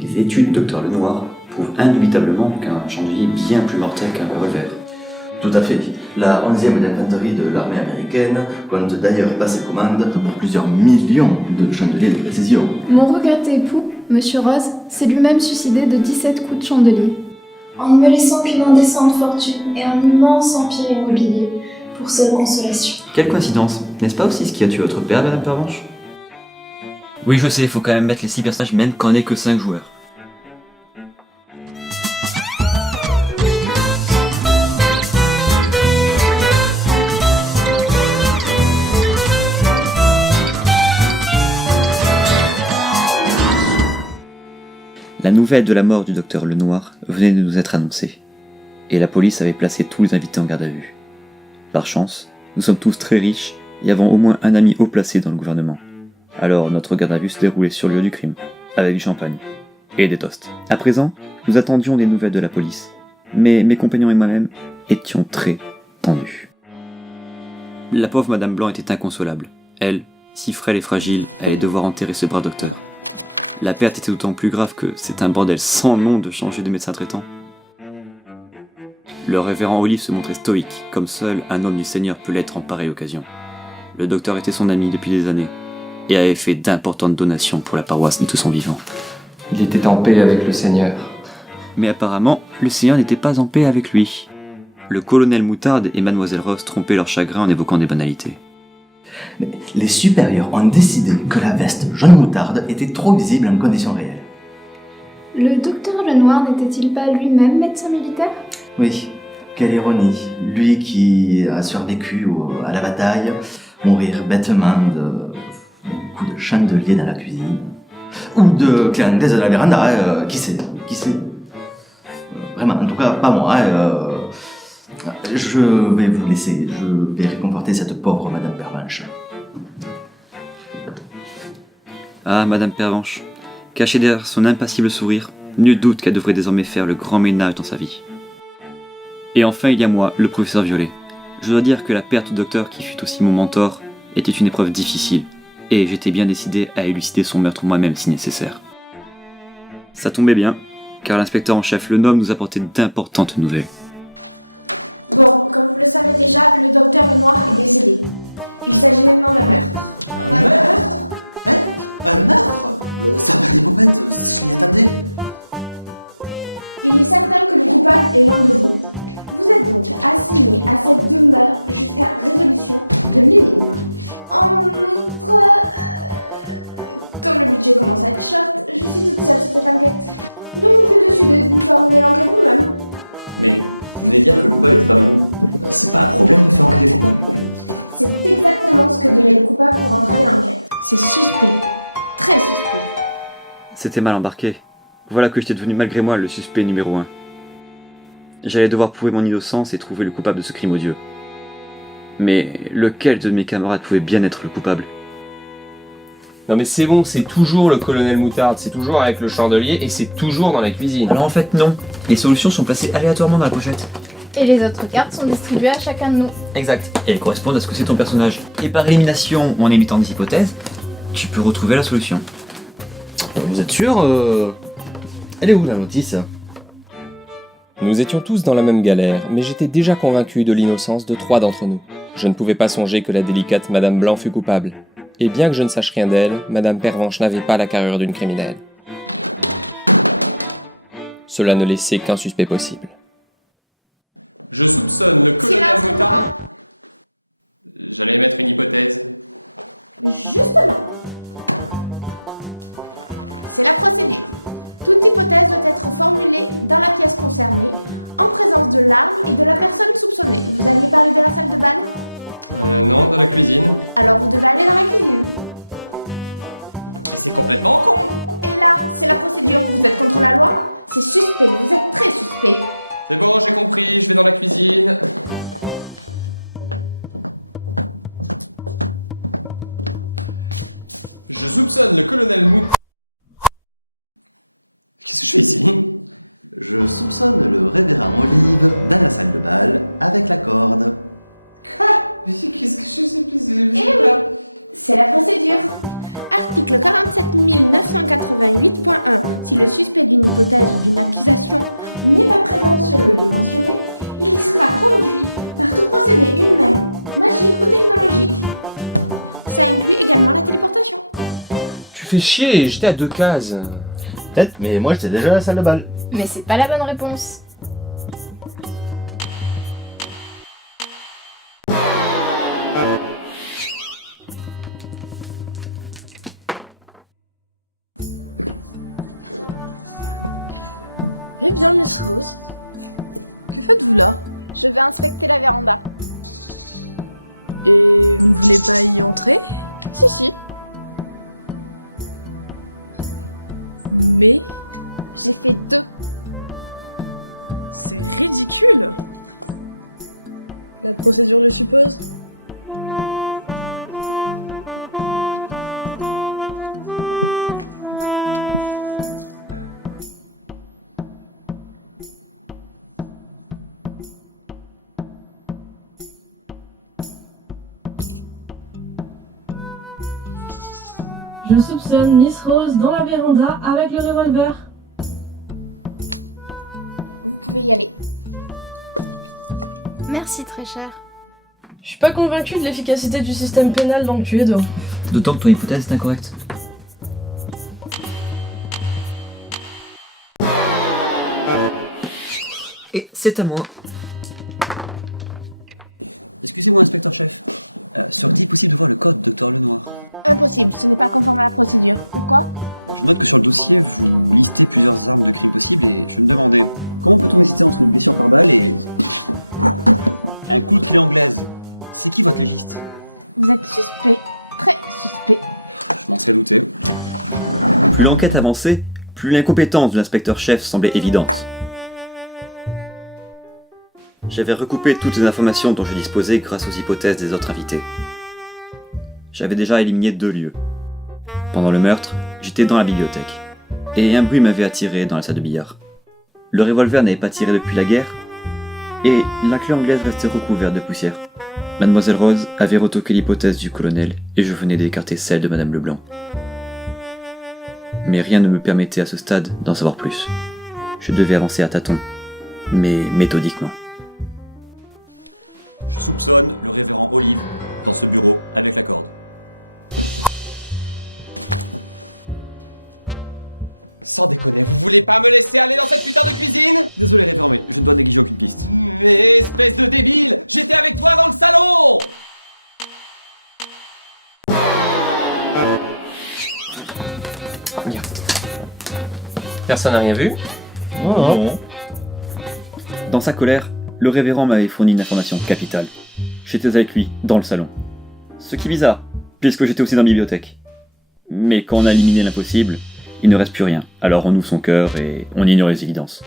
Les études du Dr Lenoir prouvent indubitablement qu'un chandelier est bien plus mortel qu'un revolver. Tout à fait. La 11e d'infanterie de l'armée américaine compte d'ailleurs passer commande pour plusieurs millions de chandeliers de précision. Mon regretté époux, Monsieur Rose, s'est lui-même suicidé de 17 coups de chandelier. En ne me laissant qu'une indécente fortune et un immense empire immobilier, pour seule consolation. Quelle coïncidence. N'est-ce pas aussi ce qui a tué votre père, Madame Pervenche? Oui, je sais, il faut quand même mettre les 6 personnages même quand on n'est que 5 joueurs. La nouvelle de la mort du docteur Lenoir venait de nous être annoncée, et la police avait placé tous les invités en garde à vue. Par chance, nous sommes tous très riches et avons au moins un ami haut placé dans le gouvernement. Alors notre garde à vue se déroulait sur le lieu du crime, avec du champagne et des toasts. À présent, nous attendions des nouvelles de la police, mais mes compagnons et moi-même étions très tendus. La pauvre Madame Blanc était inconsolable. Elle, si frêle et fragile, allait devoir enterrer ce brave docteur. La perte était d'autant plus grave que c'est un bordel sans nom de changer de médecin traitant. Le révérend Olive se montrait stoïque, comme seul un homme du Seigneur peut l'être en pareille occasion. Le docteur était son ami depuis des années, et avait fait d'importantes donations pour la paroisse de son vivant. Il était en paix avec le Seigneur. Mais apparemment, le Seigneur n'était pas en paix avec lui. Le colonel Moutarde et Mademoiselle Rose trompaient leur chagrin en évoquant des banalités. Mais les supérieurs ont décidé que la veste jaune moutarde était trop visible en conditions réelles. Le docteur Lenoir n'était-il pas lui-même médecin militaire? Oui, quelle ironie. Lui qui a survécu à la bataille, mourir bêtement de coups de chandelier dans la cuisine. Ou de clé anglaise de la véranda, qui sait. Vraiment, en tout cas, pas moi. Je vais vous laisser, je vais réconforter cette pauvre Madame Pervenche. Ah, Madame Pervenche, cachée derrière son impassible sourire, nul doute qu'elle devrait désormais faire le grand ménage dans sa vie. Et enfin, il y a moi, le professeur Violet. Je dois dire que la perte du docteur qui fut aussi mon mentor était une épreuve difficile, et j'étais bien décidé à élucider son meurtre moi-même si nécessaire. Ça tombait bien, car l'inspecteur en chef Lenhomme nous apportait d'importantes nouvelles. C'était mal embarqué. Voilà que j'étais devenu malgré moi le suspect numéro 1. J'allais devoir prouver mon innocence et trouver le coupable de ce crime odieux. Mais lequel de mes camarades pouvait bien être le coupable? Non mais c'est bon, c'est toujours le colonel Moutarde, c'est toujours avec le chandelier et c'est toujours dans la cuisine. Alors en fait non, les solutions sont placées aléatoirement dans la pochette. Et les autres cartes sont distribuées à chacun de nous. Exact, et elles correspondent à ce que c'est ton personnage. Et par élimination ou en émettant des hypothèses, tu peux retrouver la solution. Vous êtes sûr Elle est où la notice? Nous étions tous dans la même galère, mais j'étais déjà convaincu de l'innocence de 3 d'entre nous. Je ne pouvais pas songer que la délicate Madame Blanc fût coupable. Et bien que je ne sache rien d'elle, Madame Pervenche n'avait pas la carrure d'une criminelle. Cela ne laissait qu'un suspect possible. fais chier, j'étais à 2 cases. Peut-être, mais moi j'étais déjà à la salle de bal. Mais c'est pas la bonne réponse. Je soupçonne Miss Rose dans la véranda avec le revolver. Merci, très cher. Je suis pas convaincu de l'efficacité du système pénal dans le Cluedo. D'autant que ton hypothèse est incorrecte. Et c'est à moi. Plus l'enquête avançait, plus l'incompétence de l'inspecteur-chef semblait évidente. J'avais recoupé toutes les informations dont je disposais grâce aux hypothèses des autres invités. J'avais déjà éliminé 2 lieux. Pendant le meurtre, j'étais dans la bibliothèque, et un bruit m'avait attiré dans la salle de billard. Le revolver n'avait pas tiré depuis la guerre, et la clé anglaise restait recouverte de poussière. Mademoiselle Rose avait retoqué l'hypothèse du colonel, et je venais d'écarter celle de Madame Leblanc. Mais rien ne me permettait à ce stade d'en savoir plus. Je devais avancer à tâtons, mais méthodiquement. Regarde. Personne n'a rien vu? Non. Dans sa colère, le révérend m'avait fourni une information capitale. J'étais avec lui, dans le salon. Ce qui est bizarre, puisque j'étais aussi dans la bibliothèque. Mais quand on a éliminé l'impossible, il ne reste plus rien. Alors on ouvre son cœur et on ignore les évidences.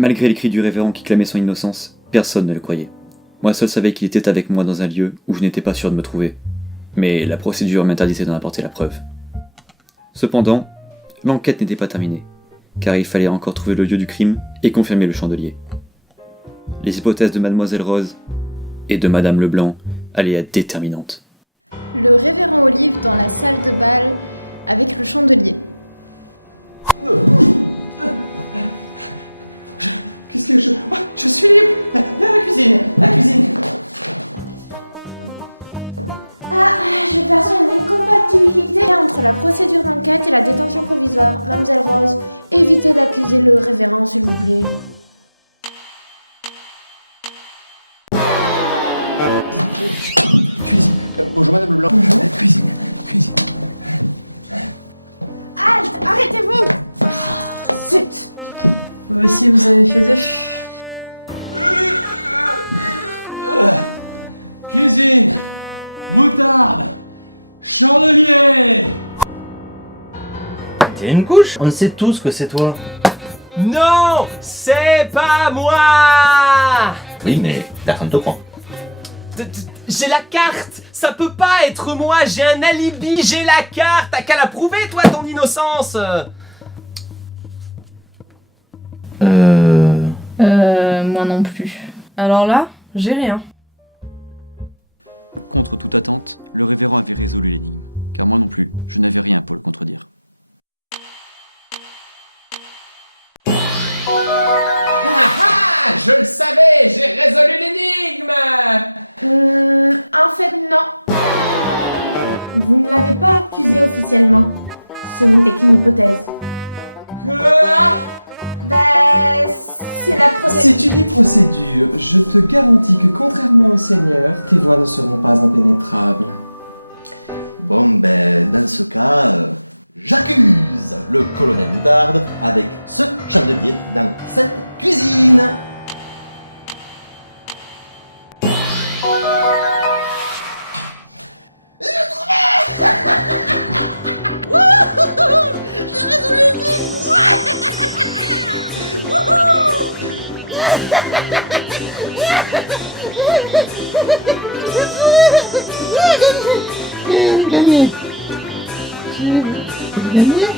Malgré les cris du révérend qui clamait son innocence, personne ne le croyait. Moi seul savais qu'il était avec moi dans un lieu où je n'étais pas sûr de me trouver. Mais la procédure m'interdisait d'en apporter la preuve. Cependant, l'enquête n'était pas terminée, car il fallait encore trouver le lieu du crime et confirmer le chandelier. Les hypothèses de Mademoiselle Rose et de Madame Leblanc allaient être déterminantes. T'es une couche. On sait tous que c'est toi. Non, c'est pas moi. Oui, mais personne te croit. J'ai la carte. Ça peut pas être moi. J'ai un alibi. J'ai la carte. T'as qu'à la prouver, toi, ton innocence. Moi non plus. Alors là, j'ai rien. J'ai gagné.